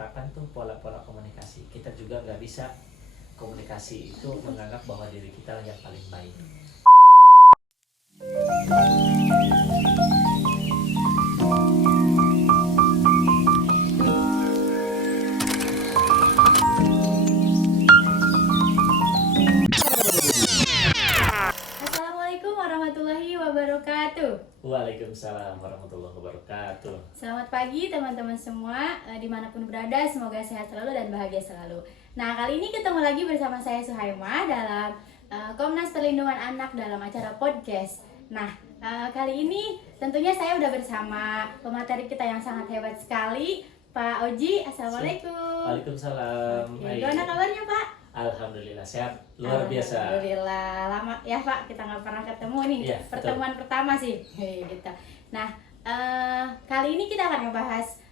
terapkan tuh pola-pola komunikasi. Kita juga nggak bisa komunikasi itu menganggap bahwa diri kita yang paling baik. Assalamualaikum warahmatullahi wabarakatuh. Waalaikumsalam warahmatullahi wabarakatuh. Selamat pagi teman-teman semua, dimanapun berada, semoga sehat selalu dan bahagia selalu. Nah, kali ini ketemu lagi bersama saya Suhaimah dalam Komnas Perlindungan Anak dalam acara podcast. Nah, kali ini tentunya saya udah bersama pemateri kita yang sangat hebat sekali, Pak Oji. Assalamualaikum. Waalaikumsalam. Gimana kabarnya, Pak? Alhamdulillah sehat, luar biasa. Alhamdulillah, lama ya Pak, kita nggak pernah ketemu nih. Iya, pertemuan pertama sih, gitu. Nah, kali ini kita akan ngebahas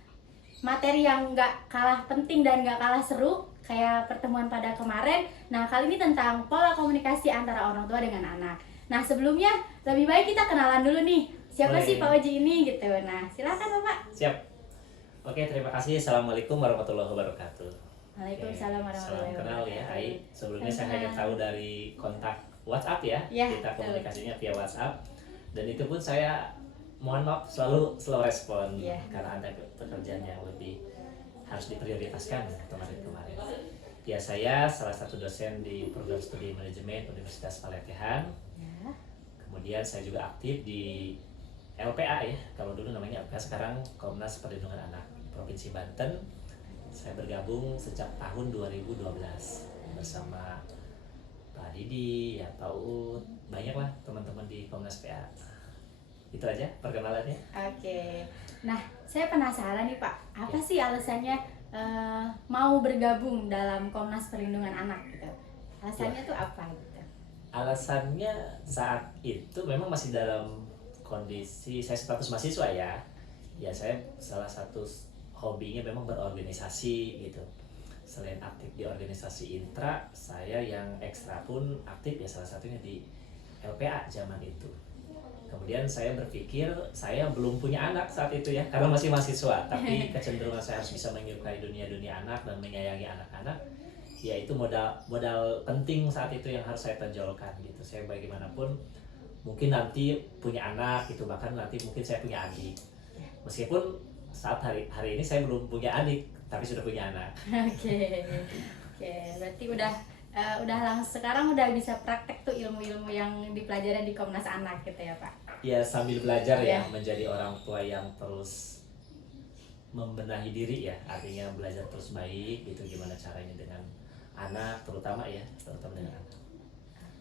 materi yang nggak kalah penting dan nggak kalah seru kayak pertemuan pada kemarin. Nah, kali ini tentang pola komunikasi antara orang tua dengan anak. Nah, sebelumnya lebih baik kita kenalan dulu nih. Siapa Boleh. sih Pak Oji ini gitu. Nah, silakan Bapak. Siap. Oke, terima kasih. Assalamualaikum warahmatullahi wabarakatuh. Waalaikumsalam warahmatullahi Salam kenal ya, Ai. Sebelumnya saya hanya Kenal. tahu dari kontak WhatsApp ya. Ya, Kita betul. komunikasinya via WhatsApp. Dan itu pun saya mohon maaf selalu slow respon Ya. karena ada pekerjaan yang lebih harus diprioritaskan kemarin-kemarin. Ya, saya salah satu dosen di program studi manajemen Universitas Paletehan. Ya. Kemudian saya juga aktif di LPA ya. Kalau dulu namanya LPA, sekarang Komnas Perlindungan Anak Provinsi Banten. Saya bergabung sejak tahun 2012 bersama Pak Didi, ya Pak Uut, banyaklah teman-teman di Komnas PA. Itu aja perkenalannya. Oke, nah saya penasaran nih Pak, apa Ya. sih alasannya mau bergabung dalam Komnas Perlindungan Anak gitu? Alasannya tuh apa gitu? Alasannya saat itu memang masih dalam kondisi saya status mahasiswa ya. Ya, saya salah satu hobinya memang berorganisasi gitu. Selain aktif di organisasi intra, saya yang ekstra pun aktif ya, salah satunya di LPA zaman itu. Kemudian saya berpikir saya belum punya anak saat itu ya, karena masih mahasiswa, tapi kecenderungan saya harus bisa menyukai dunia anak dan menyayangi anak-anak. Ya, itu modal penting saat itu yang harus saya tonjolkan gitu. Saya bagaimanapun mungkin nanti punya anak gitu, bahkan nanti mungkin saya punya adik. Meskipun saat hari ini saya belum punya adik, tapi sudah punya anak. Oke, berarti udah sekarang udah bisa praktek tuh ilmu-ilmu yang dipelajari di Komnas Anak gitu ya Pak? Ya, sambil belajar ya, Ya. menjadi orang tua yang terus membenahi diri ya, artinya belajar terus baik gitu, gimana caranya dengan anak, terutama dengan anak.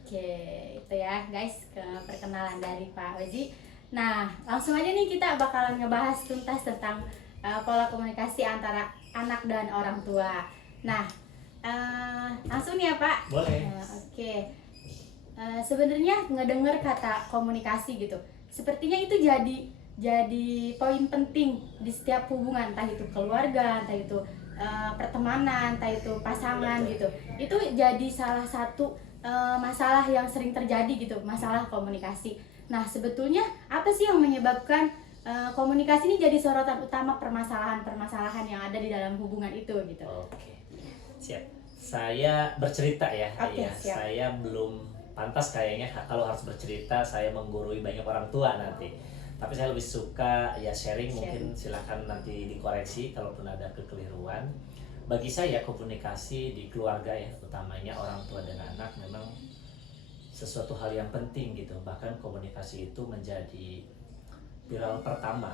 Oke, itu ya guys, ke perkenalan dari Pak Oji. Nah, langsung aja nih kita bakalan ngebahas tuntas tentang pola komunikasi antara anak dan orang tua. Nah, langsung nih ya Pak. Boleh. Oke. Sebenarnya ngedenger kata komunikasi gitu, sepertinya itu jadi poin penting di setiap hubungan, entah itu keluarga, entah itu pertemanan, entah itu pasangan gitu. Itu jadi salah satu masalah yang sering terjadi gitu, masalah komunikasi. Nah, sebetulnya apa sih yang menyebabkan komunikasi ini jadi sorotan utama permasalahan-permasalahan yang ada di dalam hubungan itu gitu? Oke, siap. Saya bercerita ya. Oke, Ya, siap. saya belum pantas kayaknya kalau harus bercerita, saya menggurui banyak orang tua nanti. Tapi saya lebih suka ya sharing, mungkin silakan nanti dikoreksi kalaupun ada kekeliruan. Bagi saya komunikasi di keluarga ya, utamanya orang tua dan anak, memang sesuatu hal yang penting gitu. Bahkan komunikasi itu menjadi pilar pertama.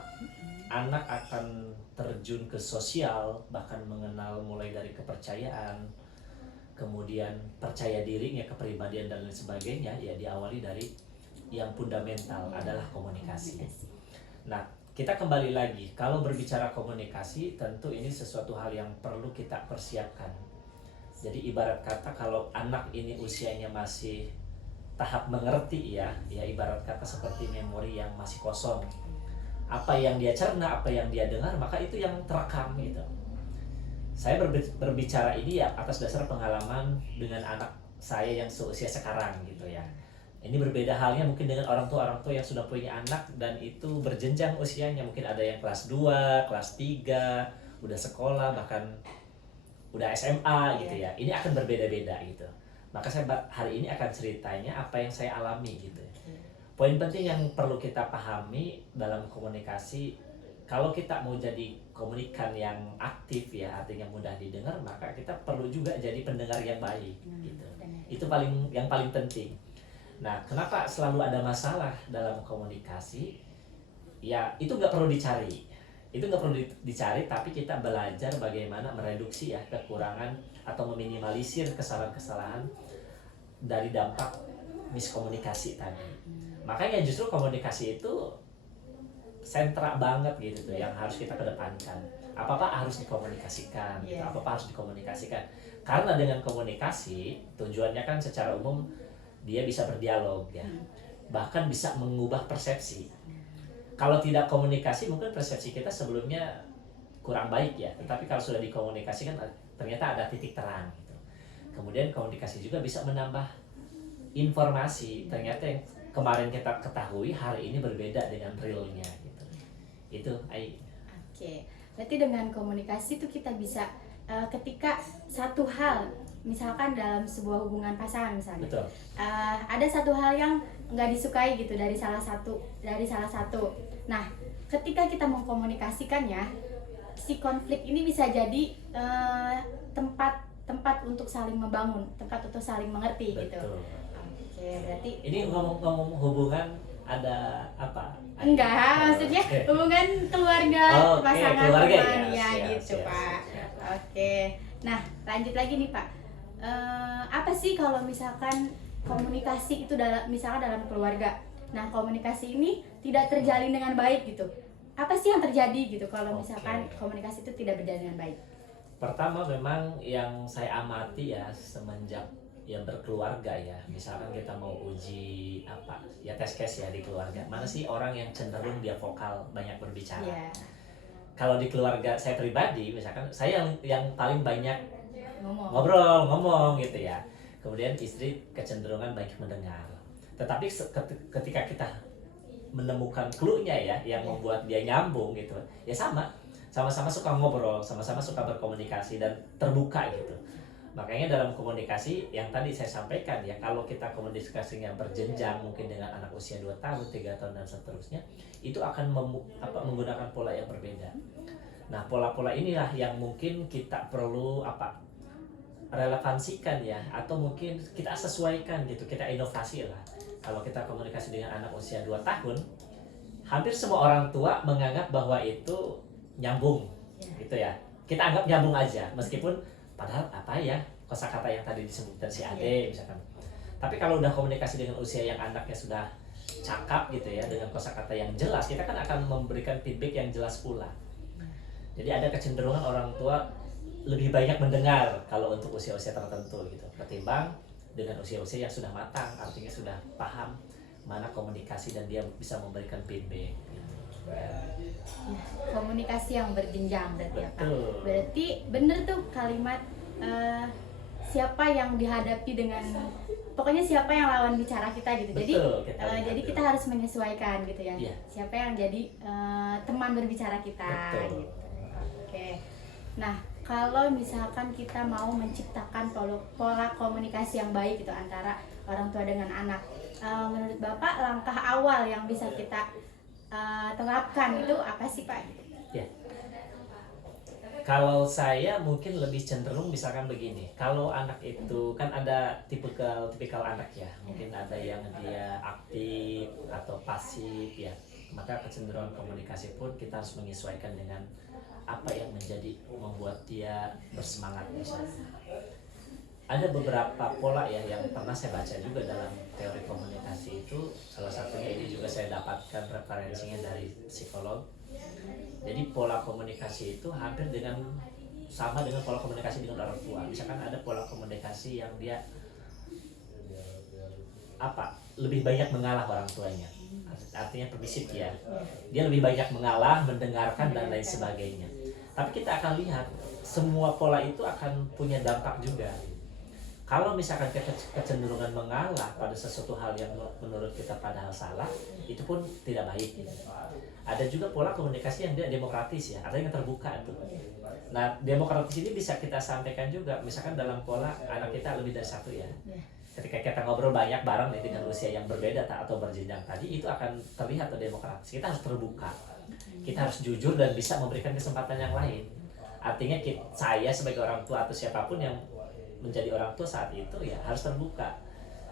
Anak akan terjun ke sosial, bahkan mengenal mulai dari kepercayaan, kemudian percaya dirinya, kepribadian dan lain sebagainya, ya diawali dari yang fundamental adalah komunikasi. Nah, kita kembali lagi, kalau berbicara komunikasi, tentu ini sesuatu hal yang perlu kita persiapkan. Jadi ibarat kata kalau anak ini usianya masih tahap mengerti ya ibarat kata seperti memori yang masih kosong. Apa yang dia cerna, apa yang dia dengar, maka itu yang terekam gitu. Saya berbicara ini ya atas dasar pengalaman dengan anak saya yang seusia sekarang gitu ya. Ini berbeda halnya mungkin dengan orang tua yang sudah punya anak dan itu berjenjang usianya, mungkin ada yang kelas 2, kelas 3, udah sekolah, bahkan udah SMA gitu ya. Ini akan berbeda-beda gitu. Maka saya hari ini akan ceritanya apa yang saya alami gitu. Poin penting yang perlu kita pahami dalam komunikasi, kalau kita mau jadi komunikan yang aktif ya, artinya mudah didengar, maka kita perlu juga jadi pendengar yang baik gitu. Itu yang paling penting. Nah, kenapa selalu ada masalah dalam komunikasi? Ya, itu nggak perlu dicari. Itu nggak perlu dicari, tapi kita belajar bagaimana mereduksi ya kekurangan atau meminimalisir kesalahan-kesalahan dari dampak miskomunikasi tadi. Makanya justru komunikasi itu sentra banget gitu tuh yang harus kita kedepankan. Apa-apa harus dikomunikasikan, gitu. Apa-apa harus dikomunikasikan. Karena dengan komunikasi tujuannya kan secara umum dia bisa berdialog ya. Bahkan bisa mengubah persepsi. Kalau tidak komunikasi mungkin persepsi kita sebelumnya kurang baik ya. Tetapi kalau sudah dikomunikasikan ternyata ada titik terang gitu. Kemudian komunikasi juga bisa menambah informasi. Ternyata yang kemarin kita ketahui hari ini berbeda dengan realnya gitu. Itu Ai. Oke. Berarti dengan komunikasi itu kita bisa ketika satu hal, misalkan dalam sebuah hubungan pasangan misalnya. Betul. Ada satu hal yang nggak disukai gitu dari salah satu. Nah, ketika kita mengkomunikasikannya, si konflik ini bisa jadi tempat untuk saling membangun, tempat untuk saling mengerti. Betul. Gitu. Oke, berarti ini ngomong-ngomong hubungan ada apa? enggak, maksudnya hubungan keluarga, pasangan, keluarga teman, ya, gitu siap, Pak. siap. Oke, nah lanjut lagi nih Pak. Apa sih kalau misalkan komunikasi itu misalkan dalam keluarga, nah komunikasi ini tidak terjalin dengan baik gitu, apa sih yang terjadi gitu kalau misalkan komunikasi itu tidak berjalan dengan baik? Pertama memang yang saya amati ya semenjak ya berkeluarga ya, misalkan kita mau uji apa ya test case ya di keluarga, mana sih orang yang cenderung dia vokal banyak berbicara. Kalau di keluarga saya pribadi misalkan saya yang paling banyak ngomong gitu ya, kemudian istri kecenderungan banyak mendengar. Tetapi ketika kita menemukan clue-nya ya yang membuat dia nyambung gitu ya, sama-sama suka ngobrol, sama-sama suka berkomunikasi dan terbuka gitu. Makanya dalam komunikasi yang tadi saya sampaikan ya, kalau kita komunikasinya berjenjang mungkin dengan anak usia 2 tahun, 3 tahun dan seterusnya, itu akan menggunakan pola yang berbeda. Nah, pola-pola inilah yang mungkin kita perlu relevansikan ya, atau mungkin kita sesuaikan gitu, kita inovasi lah. Kalau kita komunikasi dengan anak usia 2 tahun, hampir semua orang tua menganggap bahwa itu nyambung gitu ya. Kita anggap nyambung aja, meskipun padahal apa ya kosakata yang tadi disebutkan si Ade misalkan. Tapi kalau udah komunikasi dengan usia yang anaknya sudah cakap gitu ya, dengan kosakata yang jelas, kita kan akan memberikan feedback yang jelas pula. Jadi ada kecenderungan orang tua lebih banyak mendengar kalau untuk usia-usia tertentu gitu, ketimbang dengan usia-usia yang sudah matang, artinya sudah paham mana komunikasi dan dia bisa memberikan feedback. Komunikasi yang berjenjang berarti ya Pak. Berarti bener tuh kalimat siapa yang dihadapi dengan, pokoknya siapa yang lawan bicara kita gitu. Jadi kita harus menyesuaikan gitu ya. Siapa yang jadi teman berbicara kita gitu. Oke. Nah, kalau misalkan kita mau menciptakan pola komunikasi yang baik gitu antara orang tua dengan anak, menurut Bapak langkah awal yang bisa kita terapkan itu apa sih Pak? Ya. Kalau saya mungkin lebih cenderung misalkan begini, kalau anak itu kan ada tipikal anak ya, mungkin ada yang dia aktif atau pasif ya, maka kecenderungan komunikasi pun kita harus menyesuaikan dengan apa yang membuat dia bersemangat misalnya. Ada beberapa pola ya yang pernah saya baca juga dalam teori komunikasi itu, salah satunya ini juga saya dapatkan referensinya dari psikolog. Jadi pola komunikasi itu hampir sama dengan pola komunikasi dengan orang tua. Misalkan ada pola komunikasi yang dia lebih banyak mengalah orang tuanya, artinya permisif ya, dia lebih banyak mengalah, mendengarkan dan lain sebagainya. Tapi kita akan lihat semua pola itu akan punya dampak juga. Kalau misalkan kita kecenderungan mengalah pada sesuatu hal yang menurut kita padahal salah, itu pun tidak baik gitu. Ada juga pola komunikasi yang dia demokratis ya, ada yang terbuka tuh. Nah, demokratis ini bisa kita sampaikan juga, misalkan dalam pola anak kita lebih dari satu ya. Ketika kita ngobrol banyak bareng nih dengan usia yang berbeda atau berjenjang tadi, itu akan terlihat tuh demokratis. Kita harus terbuka, kita harus jujur dan bisa memberikan kesempatan yang lain. Artinya saya sebagai orang tua atau siapapun yang menjadi orang tua saat itu ya harus terbuka,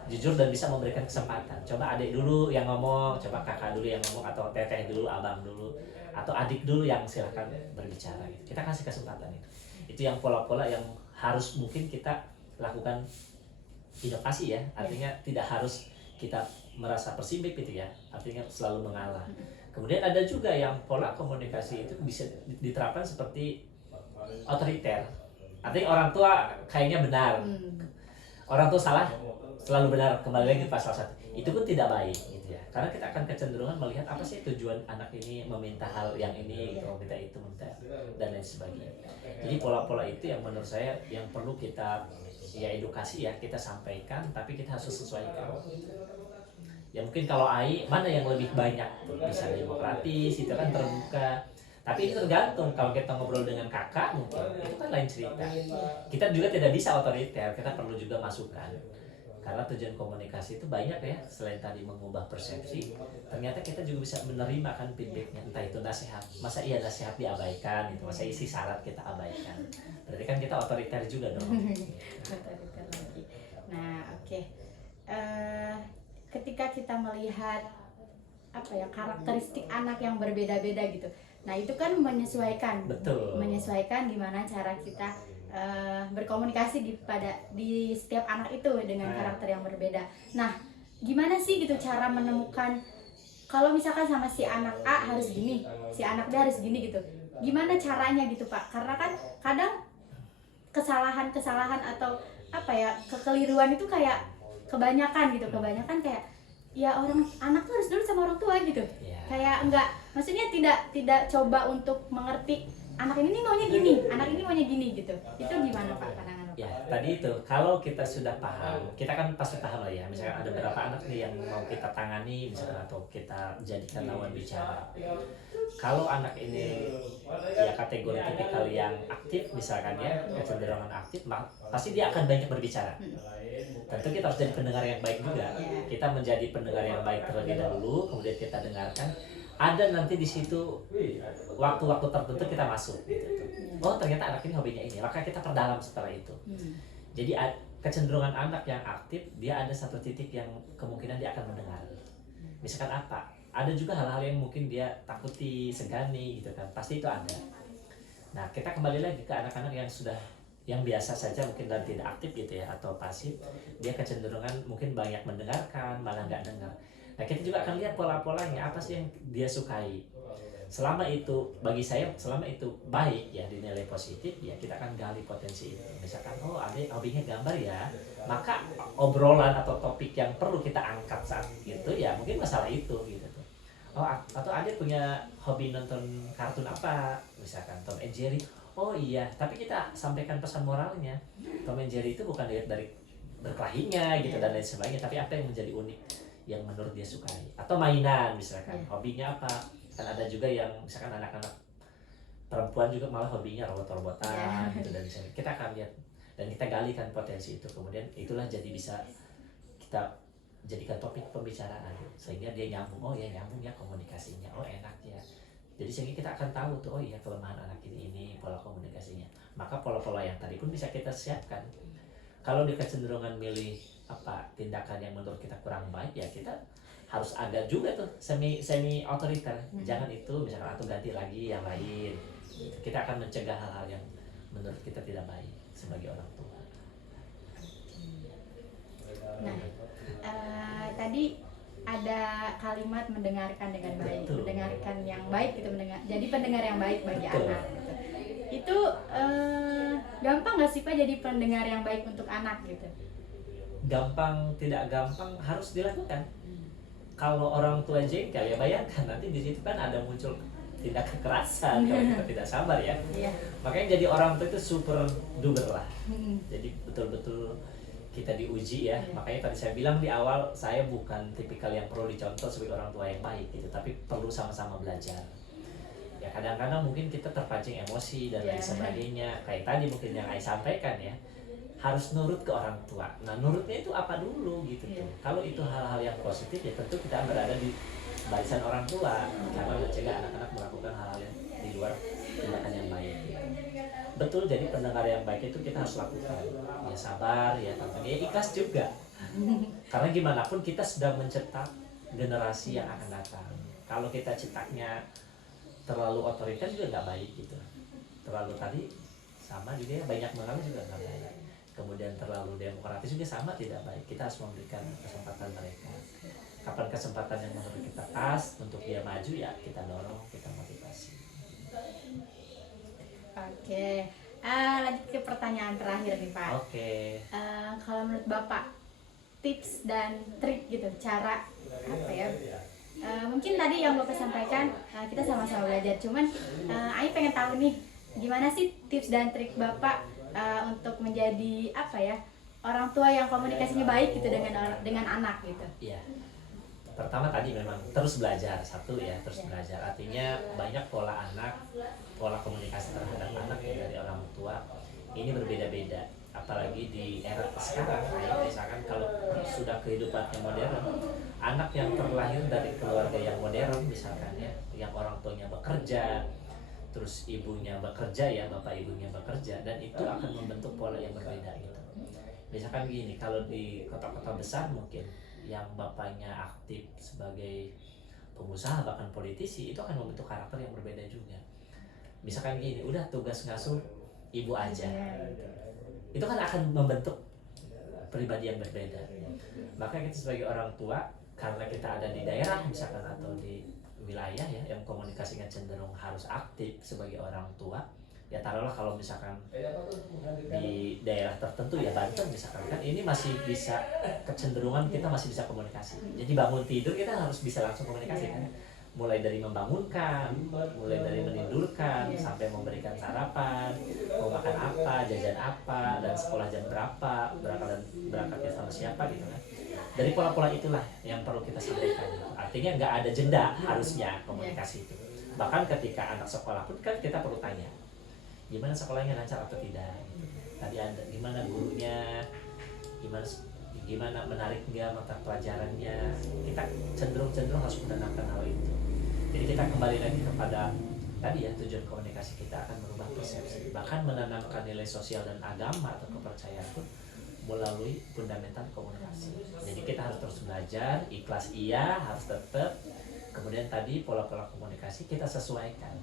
jujur dan bisa memberikan kesempatan. Coba adik dulu yang ngomong, coba kakak dulu yang ngomong, atau teteh dulu, abang dulu, atau adik dulu yang silahkan berbicara. Kita kasih kesempatan itu. Itu yang pola-pola yang harus mungkin kita lakukan inovasi ya. Artinya tidak harus kita merasa persimbik gitu ya. Artinya selalu mengalah. Kemudian ada juga yang pola komunikasi itu bisa diterapkan seperti otoriter. Artinya orang tua kayaknya benar, orang tua salah selalu benar, kembali lagi pasal 1. Itu pun tidak baik gitu ya, karena kita akan kecenderungan melihat apa sih tujuan anak ini meminta hal yang ini gitu, meminta itu, meminta dan lain sebagainya. Jadi pola-pola itu yang menurut saya yang perlu kita ya edukasi ya, kita sampaikan, tapi kita harus sesuaikan. Ya mungkin kalau AI mana yang lebih banyak bisa demokratis, itu kan terbuka. Tapi itu tergantung, kalau kita ngobrol dengan kakak mungkin itu kan lain cerita. Kita juga tidak bisa otoriter, kita perlu juga masukan. Karena tujuan komunikasi itu banyak ya, selain tadi mengubah persepsi, ternyata kita juga bisa menerima kan feedbacknya, entah itu nasihat. Masa iya nasihat diabaikan gitu, masa isi syarat kita abaikan. Berarti kan kita otoriter juga dong. Otoriter lagi. Nah, oke. Ketika kita melihat apa ya, karakteristik anak yang berbeda-beda gitu. Nah, itu kan menyesuaikan. Betul. Menyesuaikan gimana cara kita berkomunikasi di setiap anak itu dengan karakter yang berbeda. Nah, gimana sih gitu cara menemukan kalau misalkan sama si anak A harus gini, si anak B harus gini gitu. Gimana caranya gitu, Pak? Karena kan kadang kesalahan-kesalahan atau apa ya, kekeliruan itu kayak kebanyakan gitu. Kebanyakan kayak ya anak tuh harus dulu sama orang tua gitu. Kayak enggak, maksudnya tidak coba untuk mengerti anak ini maunya gini, anak ini maunya gini gitu. Itu gimana Pak pandangan Pak? Ya tadi itu kalau kita sudah paham, kita kan pasti paham lah ya. Misalkan ada beberapa anak nih yang mau kita tangani, misalkan atau kita jadikan lawan bicara. Kalau anak ini ya kategori tipikal yang aktif misalkan ya, kecenderungan aktif, pasti dia akan banyak berbicara. Tentu kita harus jadi pendengar yang baik juga. Kita menjadi pendengar yang baik terlebih dahulu, kemudian kita dengarkan. Ada nanti di situ waktu-waktu tertentu kita masuk gitu. Oh ternyata anak ini hobinya ini, maka kita perdalam setelah itu. Jadi kecenderungan anak yang aktif, dia ada satu titik yang kemungkinan dia akan mendengar. Misalkan apa? Ada juga hal-hal yang mungkin dia takuti, segani gitu kan, pasti itu ada. Nah kita kembali lagi ke anak-anak yang biasa saja mungkin dan tidak aktif gitu ya, atau pasif, dia kecenderungan mungkin banyak mendengarkan, malah nggak dengar. Nah kita juga akan lihat pola-polanya, apa sih yang dia sukai. Selama itu, bagi saya selama itu baik ya, dinilai positif ya, kita akan gali potensi itu. Misalkan oh adik hobinya gambar ya, maka obrolan atau topik yang perlu kita angkat saat itu ya mungkin masalah itu gitu. Oh atau adik punya hobi nonton kartun apa, misalkan Tom and Jerry. Oh iya, tapi kita sampaikan pesan moralnya. Tom and Jerry itu bukan dilihat dari berkelahinya gitu dan lain sebagainya, tapi apa yang menjadi unik yang menurut dia sukai. Atau mainan misalkan, hobinya apa. Kan ada juga yang misalkan anak-anak perempuan juga malah hobinya robot-robotan gitu, dan misalnya kita akan lihat dan kita galikan potensi itu. Kemudian itulah jadi bisa kita jadikan topik pembicaraan sehingga dia nyambung. Oh ya nyambung ya komunikasinya, oh enak ya. Jadi sehingga kita akan tahu tuh, oh iya kelemahan anak ini pola komunikasinya. Maka pola-pola yang tadi pun bisa kita siapkan. Kalau dia kecenderungan milih apa tindakan yang menurut kita kurang baik ya, kita harus ada juga tuh semi otoriter. Jangan itu misalkan, atau ganti lagi yang lain. Kita akan mencegah hal-hal yang menurut kita tidak baik sebagai orang tua. Nah, tadi ada kalimat mendengarkan dengan baik. Betul. Mendengarkan yang baik gitu, jadi pendengar yang baik bagi anak gitu. Itu gampang nggak sih Pak jadi pendengar yang baik untuk anak gitu? Gampang tidak gampang, harus dilakukan. Kalau orang tua jengkel ya bayangkan nanti di situ kan ada muncul tindak kekerasan kalau kita tidak sabar ya. Makanya jadi orang tua itu super duper lah. Jadi betul-betul kita diuji ya. Makanya tadi saya bilang di awal, saya bukan tipikal yang perlu dicontoh sebagai orang tua yang baik gitu, tapi perlu sama-sama belajar. Ya kadang-kadang mungkin kita terpancing emosi dan lain sebagainya, kayak tadi mungkin yang Ai sampaikan ya, harus nurut ke orang tua. Nah nurutnya itu apa dulu gitu tuh. Kalau itu hal-hal yang positif ya tentu kita berada di barisan orang tua, karena mencegah anak-anak melakukan hal-hal yang di luar tindakan yang baik. Betul, jadi pendengar yang baik itu kita harus lakukan. Ya sabar, ya tentunya ya ikhlas juga. Karena gimana pun kita sudah mencetak generasi yang akan datang. Kalau kita cetaknya terlalu otoriter juga nggak baik gitu. Terlalu tadi sama juga ya, banyak mengalah juga nggak baik. Kemudian terlalu demokratis juga sama, tidak baik. Kita harus memberikan kesempatan mereka. Kapan kesempatan yang menurut kita pas untuk dia maju, ya kita dorong, kita motivasi. Oke, lanjut ke pertanyaan terakhir nih Pak. Oke. Kalau menurut Bapak, tips dan trik gitu, cara apa ya? Mungkin tadi yang Bapak sampaikan kita sama-sama belajar, cuman Ai pengen tahu nih, gimana sih tips dan trik Bapak untuk menjadi apa ya, orang tua yang komunikasinya baik gitu dengan anak gitu. Iya. Pertama tadi memang terus belajar, satu ya, terus belajar. Artinya banyak pola komunikasi terhadap anak ya, dari orang tua ini berbeda-beda. Apalagi di era sekarang, misalkan kalau sudah kehidupan yang modern, anak yang terlahir dari keluarga yang modern misalkan ya, yang orang tuanya bekerja, terus ibunya bekerja ya, bapak ibunya bekerja, dan itu akan membentuk pola yang berbeda gitu. Misalkan gini, kalau di kota-kota besar mungkin yang bapaknya aktif sebagai pengusaha bahkan politisi, itu akan membentuk karakter yang berbeda juga. Misalkan gini, udah tugas ngasuh ibu aja, itu kan akan membentuk pribadi yang berbeda. Maka kita sebagai orang tua, karena kita ada di daerah misalkan atau di wilayah ya yang komunikasinya cenderung harus aktif sebagai orang tua, ya taruhlah kalau misalkan di daerah tertentu ya, Banten misalkan, kan ini masih bisa, kecenderungan kita masih bisa komunikasi. Jadi bangun tidur kita harus bisa langsung komunikasi kan, mulai dari membangunkan, mulai dari menidurkan, sampai memberikan sarapan, mau makan apa, jajan apa, dan sekolah jam berapa, berangkatnya sama siapa gitu kan. Dari pola-pola itulah yang perlu kita sampaikan. Artinya nggak ada jeda harusnya komunikasi itu. Bahkan ketika anak sekolah pun kan kita perlu tanya, gimana sekolahnya, lancar atau tidak? Tadi ada gimana gurunya, gimana menarik nggak mata pelajarannya. Kita cenderung harus menanamkan hal itu. Jadi kita kembali lagi kepada tadi ya, tujuan komunikasi kita akan merubah persepsi, bahkan menanamkan nilai sosial dan agama atau kepercayaan pun melalui fundamental komunikasi. Jadi kita harus terus belajar, ikhlas iya, harus tetap. Kemudian tadi pola-pola komunikasi kita sesuaikan.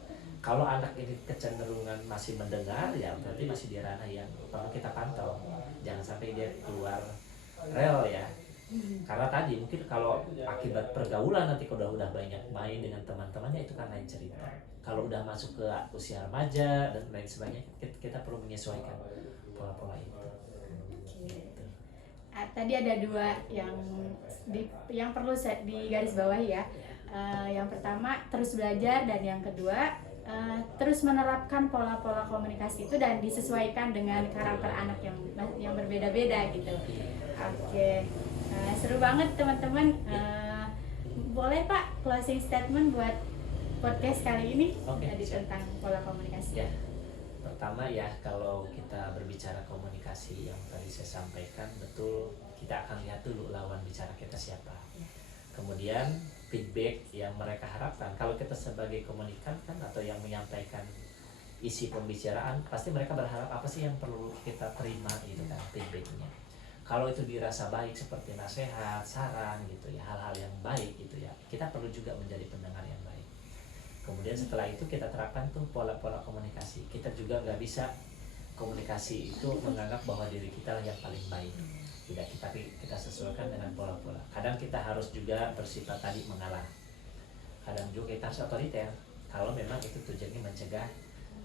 Kalau anak ini kecenderungan masih mendengar, ya berarti masih di ranah yang perlu kita pantau. Jangan sampai dia keluar rel ya. Karena tadi mungkin kalau akibat pergaulan nanti kalau udah banyak main dengan teman-temannya, itu kan lain cerita. Kalau udah masuk ke usia remaja dan lain sebagainya, kita perlu menyesuaikan pola-pola itu. Tadi ada dua yang perlu digaris bawahi ya. Yang pertama terus belajar, dan yang kedua terus menerapkan pola-pola komunikasi itu dan disesuaikan dengan karakter anak yang berbeda-beda gitu. Oke, seru banget teman-teman. Boleh Pak closing statement buat podcast kali ini tadi tentang pola komunikasi. Ya. Pertama ya, kalau kita berbicara komunikasi yang tadi saya sampaikan, betul kita akan lihat dulu lawan bicara kita siapa. Kemudian feedback yang mereka harapkan. Kalau kita sebagai komunikan kan, atau yang menyampaikan isi pembicaraan, pasti mereka berharap apa sih yang perlu kita terima gitu kan, feedbacknya. Kalau itu dirasa baik seperti nasihat, saran gitu ya, hal-hal yang baik gitu ya, kita perlu juga menjadi pendengar yang baik. Kemudian setelah itu kita terapkan tuh pola-pola komunikasi. Kita juga nggak bisa komunikasi itu menganggap bahwa diri kita yang paling baik. Tidak, tapi kita sesuaikan dengan pola-pola. Kadang kita harus juga bersifat tadi mengalah. Kadang juga kita harus otoriter. Kalau memang itu tujuannya mencegah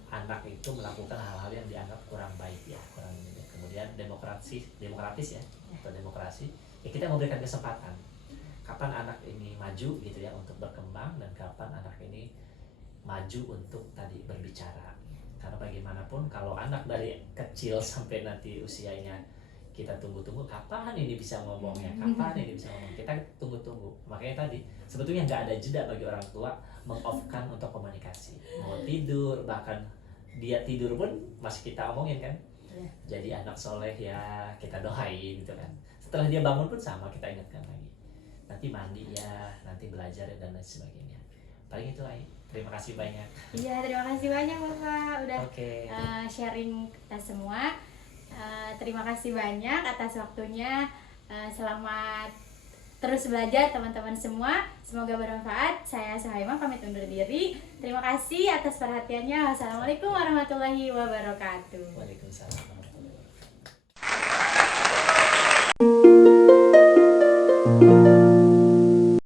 anak itu melakukan hal-hal yang dianggap kurang baik ya, kurang baik. Kemudian demokratis ya, atau demokrasi. Ya kita memberikan kesempatan. Kapan anak ini maju gitu ya untuk berkembang, dan kapan anak ini maju untuk tadi berbicara. Karena bagaimanapun kalau anak dari kecil sampai nanti usianya kita tunggu-tunggu kapan ini bisa ngomongnya, kapan ini bisa ngomong, kita tunggu-tunggu. Makanya tadi sebetulnya nggak ada jeda bagi orang tua meng-off-kan untuk komunikasi, mau tidur, bahkan dia tidur pun masih kita omongin kan. Jadi anak soleh ya, kita doain gitu kan. Setelah dia bangun pun sama, kita ingatkan lagi, nanti mandi ya, nanti belajar ya, dan lain sebagainya. Paling itu Ai. Terima kasih banyak. Iya, terima kasih banyak Bapak udah Oke. sharing kita semua. Terima kasih banyak atas waktunya. Selamat terus belajar teman-teman semua. Semoga bermanfaat. Saya Suhaimah pamit undur diri. Terima kasih atas perhatiannya. Wassalamualaikum warahmatullahi wabarakatuh. Waalaikumsalam warahmatullahi wabarakatuh.